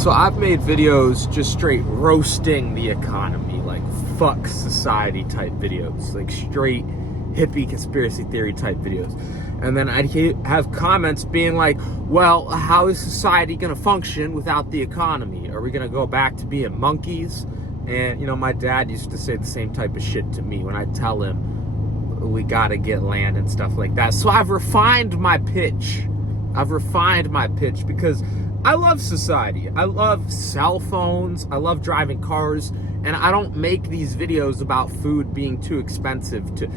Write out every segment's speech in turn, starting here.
So I've made videos just straight roasting the economy, like fuck society type videos, like straight hippie conspiracy theory type videos. And then I'd have comments being like, well, how is society going to function without the economy? Are we going to go back to being monkeys? And, you know, my dad used to say the same type of shit to me when I tell him we got to get land and stuff like that. So I've refined my pitch. Because I love society. I love cell phones. I love driving cars. And I don't make these videos about food being too expensive to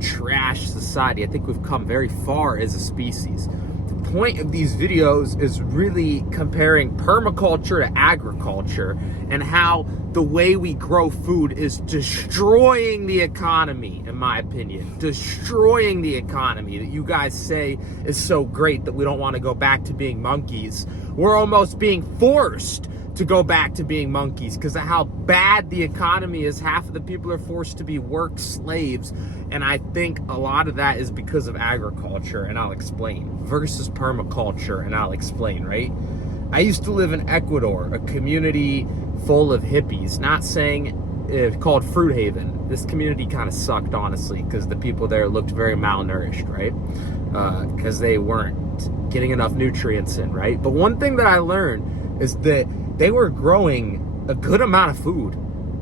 trash society. I think we've come very far as a species. The point of these videos is really comparing permaculture to agriculture and how the way we grow food is destroying the economy, in my opinion. Destroying the economy that you guys say is so great that we don't want to go back to being monkeys. We're almost being forced to go back to being monkeys because of how bad the economy is. Half of the people are forced to be work slaves, and I think a lot of that is because of agriculture, and I'll explain, versus permaculture, and I'll explain, right? I used to live in Ecuador, a community full of hippies, not saying called Fruit Haven. This community kind of sucked, honestly, because the people there looked very malnourished, right? Because they weren't getting enough nutrients in, right? But one thing that I learned is that they were growing a good amount of food,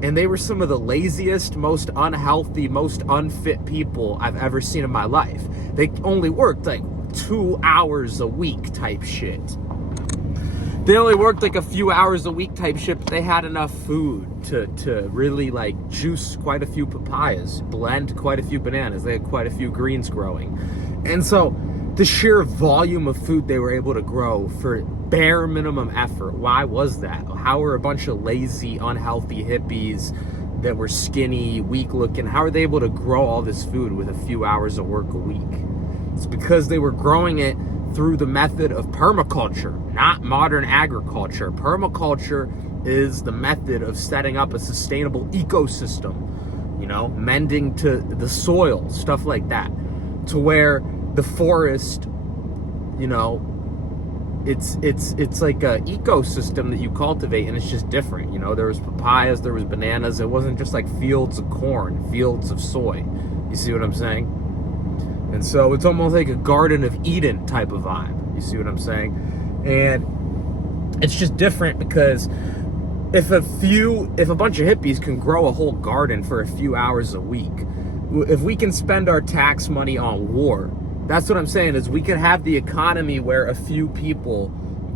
and they were some of the laziest, most unhealthy, most unfit people I've ever seen in my life. They only worked like 2 hours a week type shit. They only worked like a few hours a week type shit, but they had enough food to really like juice quite a few papayas, blend quite a few bananas. They had quite a few greens growing. And so the sheer volume of food they were able to grow for bare minimum effort. Why was that? How were a bunch of lazy, unhealthy hippies that were skinny, weak looking, how are they able to grow all this food with a few hours of work a week? It's because they were growing it through the method of permaculture, not modern agriculture. Permaculture is the method of setting up a sustainable ecosystem, you know, mending to the soil, stuff like that, to where the forest, you know, it's like a ecosystem that you cultivate, and it's just different. You know, there was papayas, there was bananas. It wasn't just like fields of corn, fields of soy. You see what I'm saying? And so it's almost like a Garden of Eden type of vibe. You see what I'm saying? And it's just different because if a bunch of hippies can grow a whole garden for a few hours a week, if we can spend our tax money on war, that's what I'm saying, is we could have the economy where a few people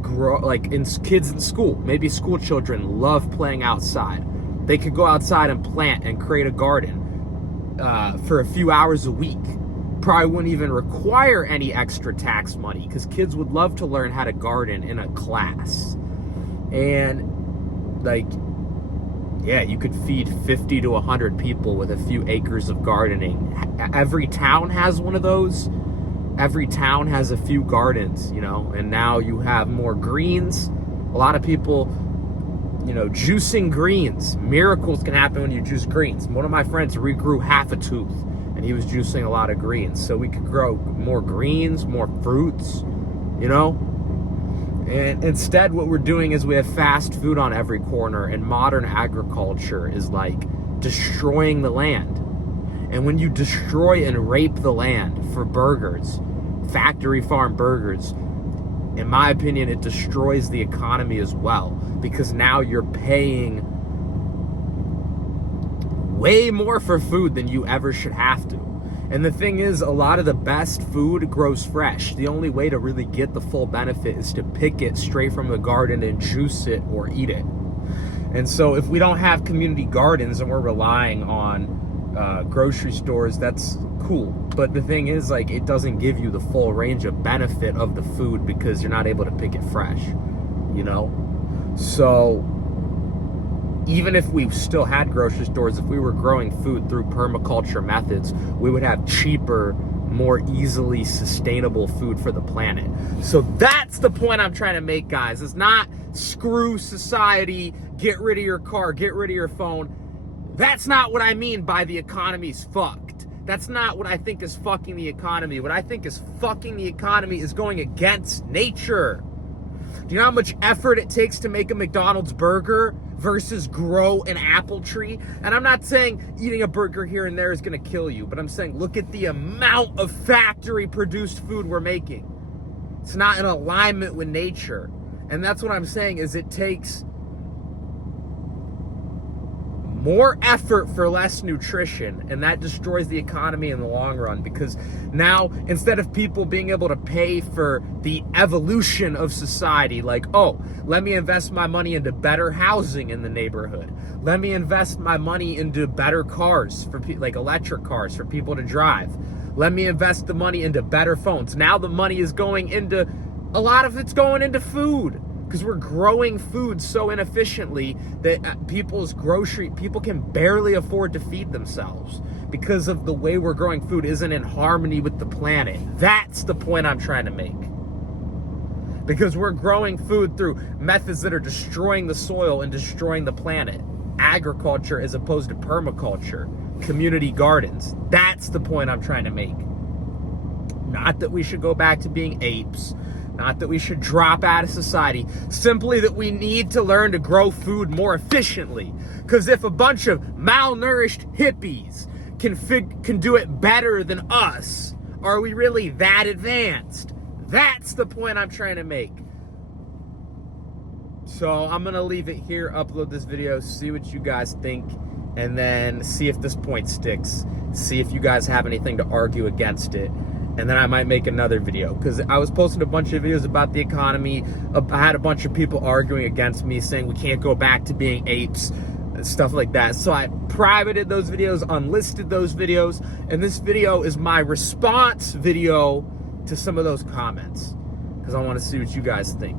grow, like kids in school, maybe school children love playing outside. They could go outside and plant and create a garden for a few hours a week. Probably wouldn't even require any extra tax money because kids would love to learn how to garden in a class. And like, yeah, you could feed 50 to 100 people with a few acres of gardening. Every town has one of those. Every town has a few gardens, you know, and now you have more greens. A lot of people, you know, juicing greens. Miracles can happen when you juice greens. One of my friends regrew half a tooth, and he was juicing a lot of greens. So we could grow more greens, more fruits, you know. And instead, what we're doing is we have fast food on every corner, and modern agriculture is like destroying the land. And when you destroy and rape the land for burgers, factory farm burgers, in my opinion, it destroys the economy as well, because now you're paying way more for food than you ever should have to. And the thing is, a lot of the best food grows fresh. The only way to really get the full benefit is to pick it straight from the garden and juice it or eat it. And so if we don't have community gardens and we're relying on grocery stores, that's cool. But the thing is, like, it doesn't give you the full range of benefit of the food because you're not able to pick it fresh, you know? So even if we still had grocery stores, if we were growing food through permaculture methods, we would have cheaper, more easily sustainable food for the planet. So that's the point I'm trying to make, guys. It's not screw society, get rid of your car, get rid of your phone. That's not what I mean by the economy's fucked. That's not what I think is fucking the economy. What I think is fucking the economy is going against nature. Do you know how much effort it takes to make a McDonald's burger versus grow an apple tree? And I'm not saying eating a burger here and there is going to kill you, but I'm saying look at the amount of factory-produced food we're making. It's not in alignment with nature. And that's what I'm saying is it takes more effort for less nutrition, and that destroys the economy in the long run, because now instead of people being able to pay for the evolution of society, like, oh, let me invest my money into better housing in the neighborhood, let me invest my money into better cars for like electric cars for people to drive, let me invest the money into better phones. Now the money is going into, a lot of it's going into food, because we're growing food so inefficiently that people can barely afford to feed themselves because of the way we're growing food isn't in harmony with the planet. That's the point I'm trying to make. Because we're growing food through methods that are destroying the soil and destroying the planet. Agriculture as opposed to permaculture, community gardens. That's the point I'm trying to make. Not that we should go back to being apes. Not that we should drop out of society, simply that we need to learn to grow food more efficiently. Because if a bunch of malnourished hippies can do it better than us, are we really that advanced? That's the point I'm trying to make. So I'm going to leave it here, upload this video, see what you guys think, and then see if this point sticks. See if you guys have anything to argue against it. And then I might make another video, because I was posting a bunch of videos about the economy. I had a bunch of people arguing against me, saying we can't go back to being apes, stuff like that. So I privated those videos, unlisted those videos, and this video is my response video to some of those comments, because I want to see what you guys think.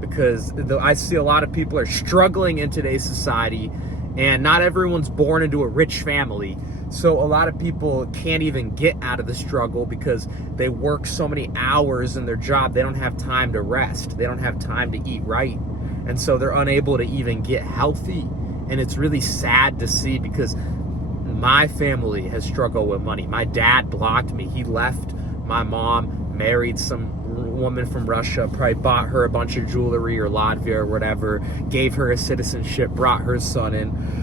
Because I see a lot of people are struggling in today's society, and not everyone's born into a rich family. So a lot of people can't even get out of the struggle because they work so many hours in their job, they don't have time to rest. They don't have time to eat right. And so they're unable to even get healthy. And it's really sad to see, because my family has struggled with money. My dad blocked me. He left my mom, married some woman from Russia, probably bought her a bunch of jewelry or Latvia or whatever, gave her a citizenship, brought her son in.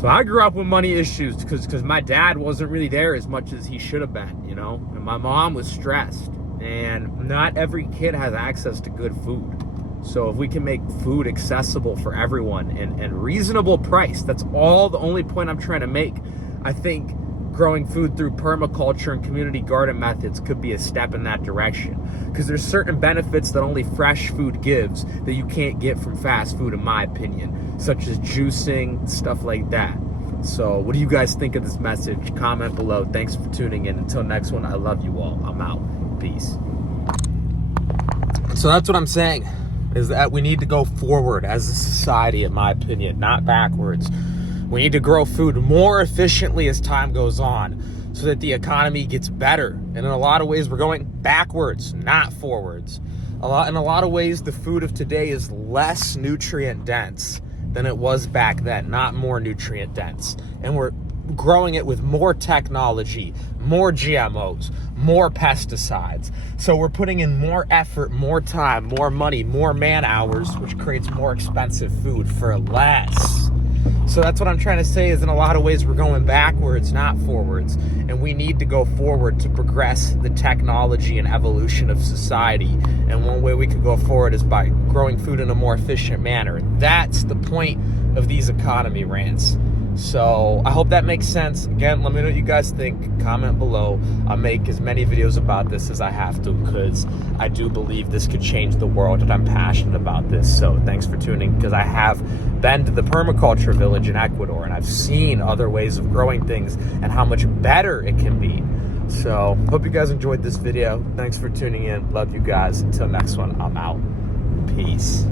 So I grew up with money issues because my dad wasn't really there as much as he should have been, you know? And my mom was stressed. And not every kid has access to good food. So if we can make food accessible for everyone and reasonable price, that's all the only point I'm trying to make. I think growing food through permaculture and community garden methods could be a step in that direction. Because there's certain benefits that only fresh food gives that you can't get from fast food, in my opinion, such as juicing, stuff like that. So what do you guys think of this message? Comment below. Thanks for tuning in. Until next one, I love you all. I'm out. Peace. So that's what I'm saying, is that we need to go forward as a society, in my opinion, not backwards. We need to grow food more efficiently as time goes on so that the economy gets better. And in a lot of ways, we're going backwards, not forwards. In a lot of ways, the food of today is less nutrient dense than it was back then, not more nutrient dense. And we're growing it with more technology, more GMOs, more pesticides. So we're putting in more effort, more time, more money, more man hours, which creates more expensive food for less. So that's what I'm trying to say, is in a lot of ways we're going backwards, not forwards. And we need to go forward to progress the technology and evolution of society. And one way we could go forward is by growing food in a more efficient manner. That's the point of these economy rants. So I hope that makes sense. Again, let me know what you guys think. Comment below. I'll make as many videos about this as I have to, because I do believe this could change the world, and I'm passionate about this. So thanks for tuning, because I have been to the permaculture village in Ecuador, and I've seen other ways of growing things and how much better it can be. So hope you guys enjoyed this video. Thanks for tuning in. Love you guys. Until next one, I'm out. Peace.